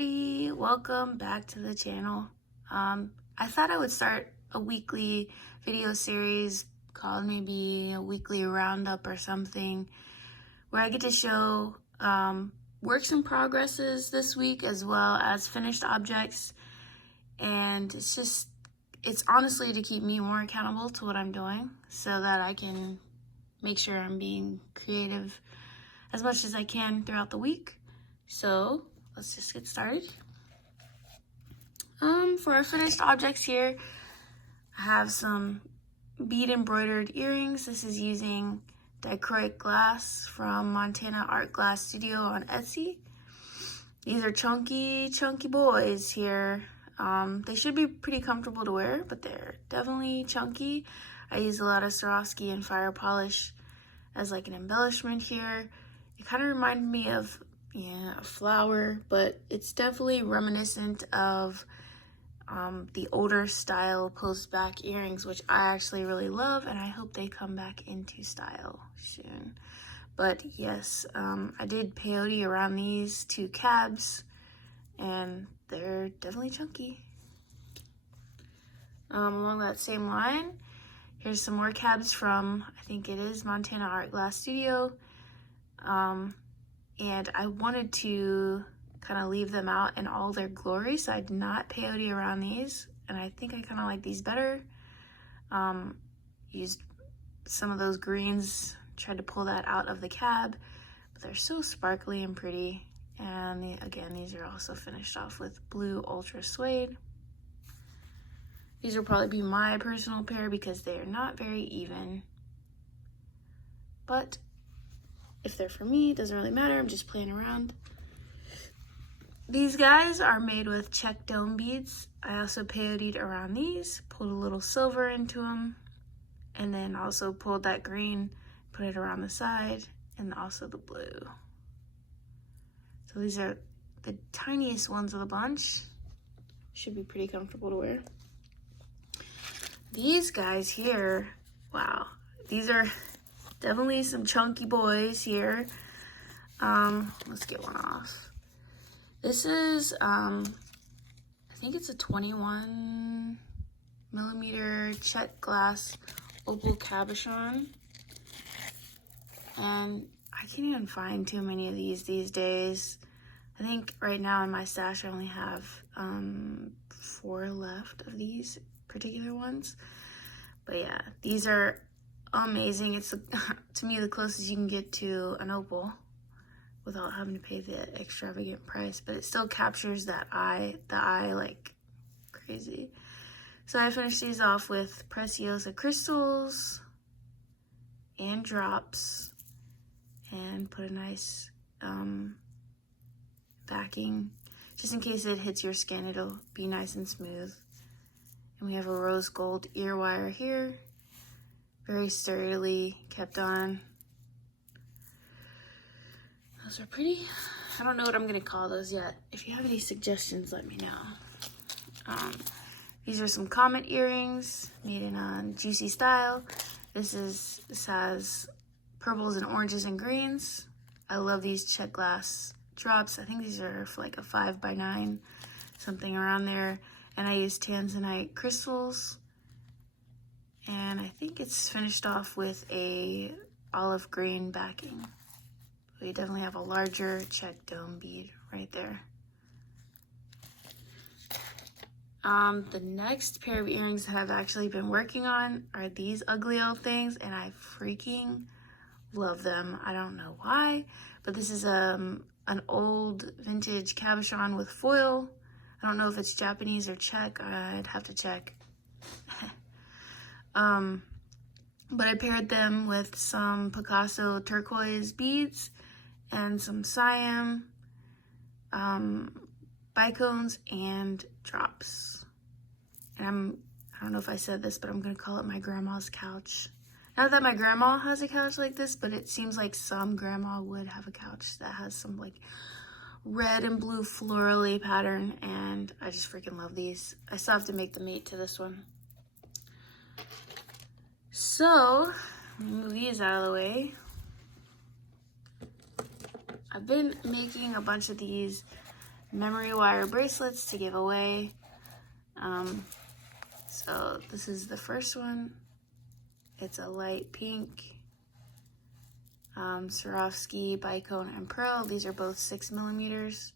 everybody, welcome back to the channel. I thought I would start a weekly video series called maybe a weekly roundup or something, where I get to show works in progresses this week as well as finished objects. And it's honestly to keep me more accountable to what I'm doing so that I can make sure I'm being creative as much as I can throughout the week. So let's just get started. For our finished objects here, I have some bead embroidered earrings. This is using dichroic glass from Montana Art Glass Studio on Etsy. These are chunky boys here. They should be pretty comfortable to wear, but they're definitely chunky. I use a lot of Swarovski and fire polish as like an embellishment here. It kind of reminded me of a flower, but it's definitely reminiscent of the older style post-back earrings, which I actually really love, and I hope they come back into style soon. But yes, I did peyote around these two cabs, and they're definitely chunky. Along that same line, here's some more cabs from, I think it is Montana Art Glass Studio. And I wanted to kind of leave them out in all their glory, so I did not peyote around these, and I think I kind of like these better. Used some of those greens, tried to pull that out of the cab, but they're so sparkly and pretty. And again, these are also finished off with blue ultra suede. These will probably be my personal pair because they are not very even, but if they're for me, it doesn't really matter. I'm just playing around. These guys are made with check dome beads. I also peyoteed around these, pulled a little silver into them, and then also pulled that green, put it around the side, and also the blue. So these are the tiniest ones of the bunch. Should be pretty comfortable to wear. These guys here, wow, these are definitely some chunky boys here. Let's get one off. This is, I think it's a 21 millimeter check glass opal cabochon. And I can't even find too many of these days. I think right now in my stash I only have 4 left of these particular ones. But yeah, these are amazing. It's to me the closest you can get to an opal without having to pay the extravagant price, but it still captures the eye like crazy. So I finished these off with Preciosa crystals and drops, and put a nice backing just in case it hits your skin. It'll be nice and smooth. And we have a rose gold ear wire here, very sturdily kept on. Those are pretty. I don't know what I'm gonna call those yet. If you have any suggestions, let me know. These are some comet earrings made in a juicy style. This has purples and oranges and greens. I love these check glass drops. I think these are for like a 5x9, something around there. And I use tanzanite crystals. And I think it's finished off with a olive green backing. We definitely have a larger check dome bead right there. The next pair of earrings that I've actually been working on are these ugly old things, and I freaking love them. I don't know why, but this is an old vintage cabochon with foil. I don't know if it's Japanese or Czech. I'd have to check. But I paired them with some Picasso turquoise beads and some Siam bicones and drops. And I don't know if I said this, but I'm gonna call it my grandma's couch. Not that my grandma has a couch like this, but it seems like some grandma would have a couch that has some like red and blue florally pattern, and I just freaking love these. I still have to make the mate to this one. So, move these out of the way. I've been making a bunch of these memory wire bracelets to give away. So this is the first one. It's a light pink Swarovski bicone and pearl. These are both 6 millimeters.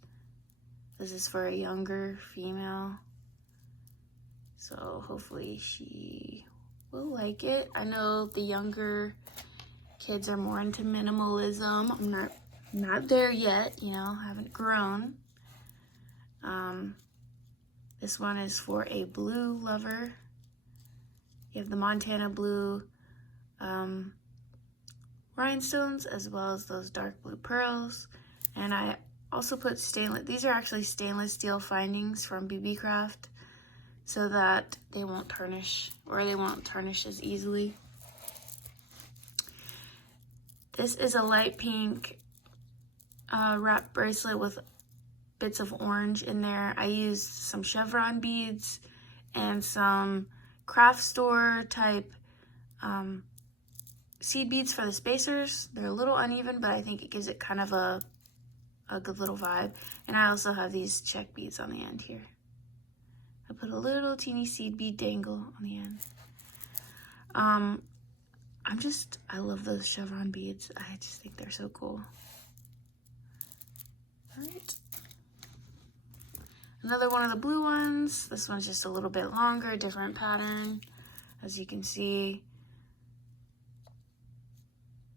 This is for a younger female, so hopefully she will like it. I know the younger kids are more into minimalism. I'm not there yet, you know, haven't grown. This one is for a blue lover. You have the Montana blue rhinestones as well as those dark blue pearls. And I also put these are actually stainless steel findings from BB Craft so that they won't tarnish, or they won't tarnish as easily. This is a light pink wrap bracelet with bits of orange in there. I used some chevron beads and some craft store type seed beads for the spacers. They're a little uneven, but I think it gives it kind of a good little vibe. And I also have these check beads on the end here. I put a little teeny seed bead dangle on the end. I love those chevron beads. I just think they're so cool. All right. Another one of the blue ones. This one's just a little bit longer, different pattern. As you can see,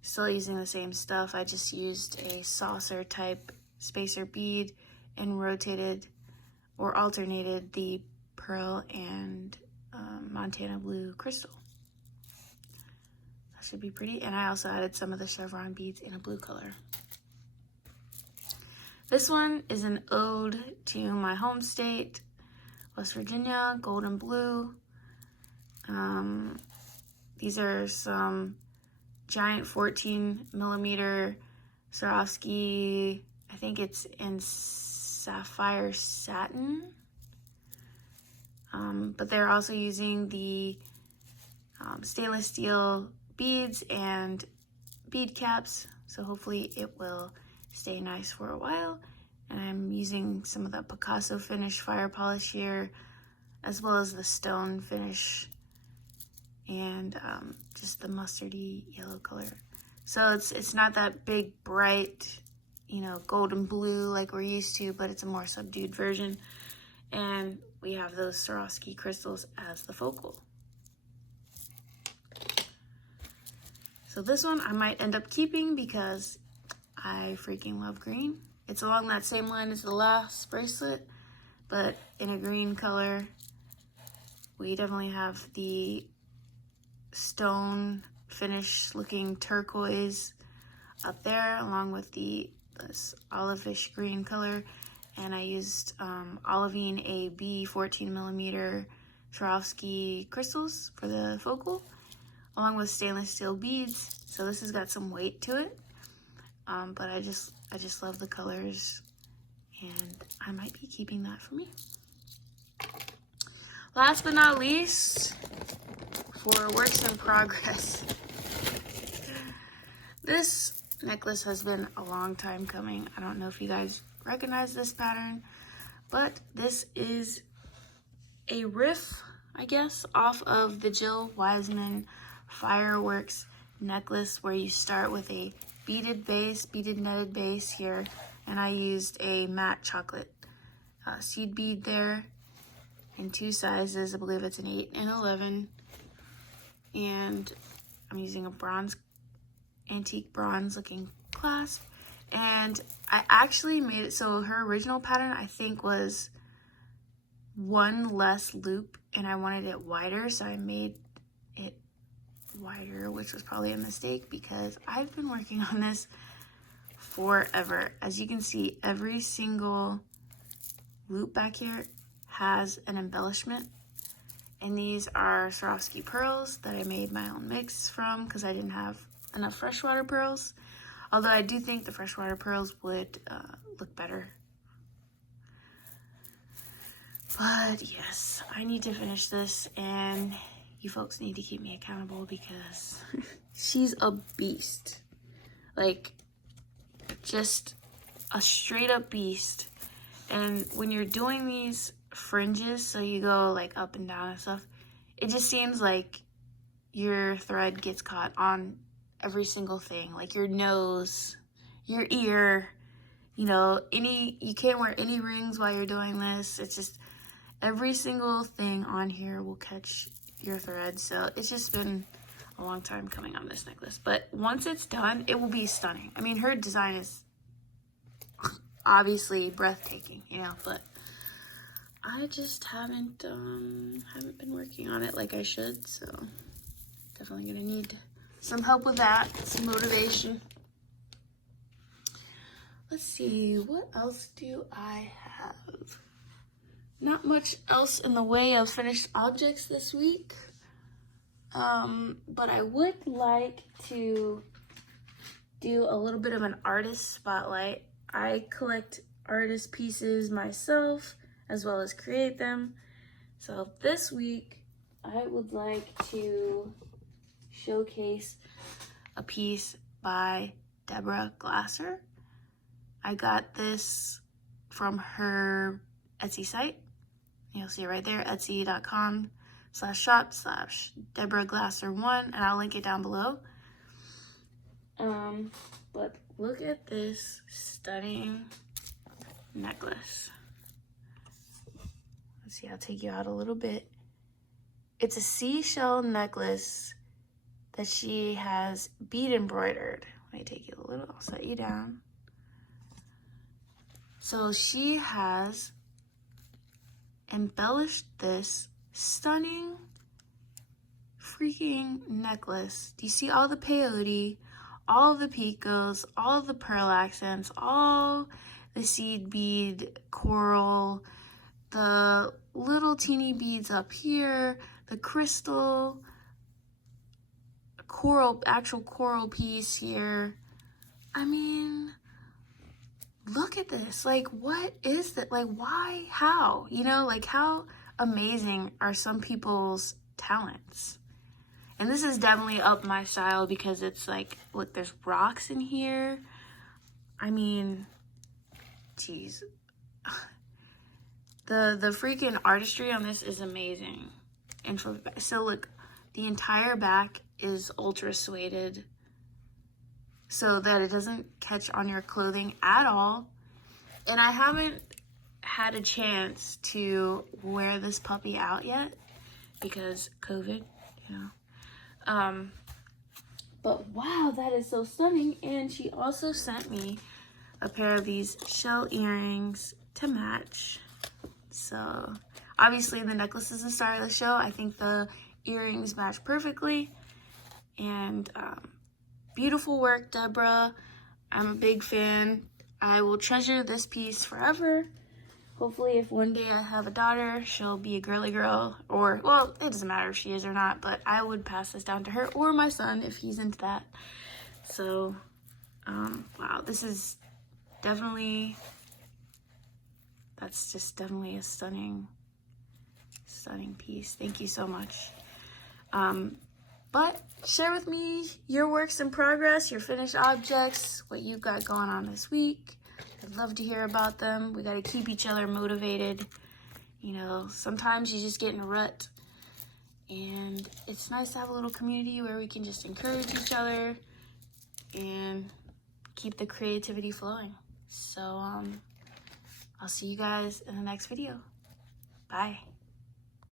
still using the same stuff. I just used a saucer type spacer bead and rotated or alternated the pearl and Montana blue crystal. That should be pretty. And I also added some of the chevron beads in a blue color. This one is an ode to my home state, West Virginia, gold and blue. These are some giant 14 millimeter Swarovski, I think it's in sapphire satin. But they're also using the stainless steel beads and bead caps, so hopefully it will stay nice for a while. And I'm using some of the Picasso finish fire polish here, as well as the stone finish and just the mustardy yellow color. So it's not that big bright, you know, golden blue like we're used to, but it's a more subdued version. And we have those Swarovski crystals as the focal. So this one I might end up keeping because I freaking love green. It's along that same line as the last bracelet, but in a green color. We definitely have the stone finish looking turquoise up there, along with this olive-ish green color. And I used olivine AB 14 millimeter Swarovski crystals for the focal, along with stainless steel beads. So this has got some weight to it. But I just love the colors, and I might be keeping that for me. Last but not least, for works in progress. This necklace has been a long time coming. I don't know if you guys recognize this pattern, but this is a riff, I guess, off of the Jill Wiseman Fireworks necklace, where you start with a beaded netted base here, and I used a matte chocolate seed bead there in 2 sizes. I believe it's an 8 and 11, and I'm using a antique bronze looking clasp. And I actually made it so her original pattern, I think, was 1 less loop, and I wanted it wider, so I made it wider, which was probably a mistake because I've been working on this forever. As you can see, every single loop back here has an embellishment, and these are Swarovski pearls that I made my own mix from because I didn't have enough freshwater pearls, although I do think the freshwater pearls would look better. But yes, I need to finish this, and you folks need to keep me accountable because she's a beast. Like, just a straight up beast. And when you're doing these fringes, so you go like up and down and stuff, it just seems like your thread gets caught on every single thing, like your nose, your ear, you know, you can't wear any rings while you're doing this. It's just every single thing on here will catch your thread. So it's just been a long time coming on this necklace, but once it's done, it will be stunning. I mean, her design is obviously breathtaking, you know, but I just haven't been working on it like I should, so definitely gonna need some help with that, some motivation. Let's see, what else do I have? Not much else in the way of finished objects this week, but I would like to do a little bit of an artist spotlight. I collect artist pieces myself as well as create them. So this week I would like to showcase a piece by Deborah Glasser. I got this from her Etsy site. You'll see it right there, etsy.com/shop/Deborah Glasser 1, and I'll link it down below. But look at this stunning necklace. Let's see, I'll take you out a little bit. It's a seashell necklace that she has bead embroidered. Let me take you a little, I'll set you down. So she has embellished this stunning freaking necklace. Do you see all the peyote, all the picos, all the pearl accents, all the seed bead coral, the little teeny beads up here, the crystal, coral, actual coral piece here. I mean, look at this. Like, what is that? Like, why? How? You know, like, how amazing are some people's talents? And this is definitely up my style because it's like, look, there's rocks in here. I mean, geez. The freaking artistry on this is amazing. And so look, the entire back is ultra suede so that it doesn't catch on your clothing at all. And I haven't had a chance to wear this puppy out yet because COVID, you know. But wow, that is so stunning. And she also sent me a pair of these shell earrings to match. So obviously the necklace is the star of the show. I think the earrings match perfectly. And beautiful work, Deborah. I'm a big fan. I will treasure this piece forever. Hopefully if one day I have a daughter, she'll be a girly girl, or, well, it doesn't matter if she is or not, but I would pass this down to her or my son if he's into that. So, wow, this is definitely, that's just definitely a stunning piece. Thank you so much. But share with me your works in progress, your finished objects, what you've got going on this week. I'd love to hear about them. We got to keep each other motivated. You know, sometimes you just get in a rut, and it's nice to have a little community where we can just encourage each other and keep the creativity flowing. So, I'll see you guys in the next video. Bye.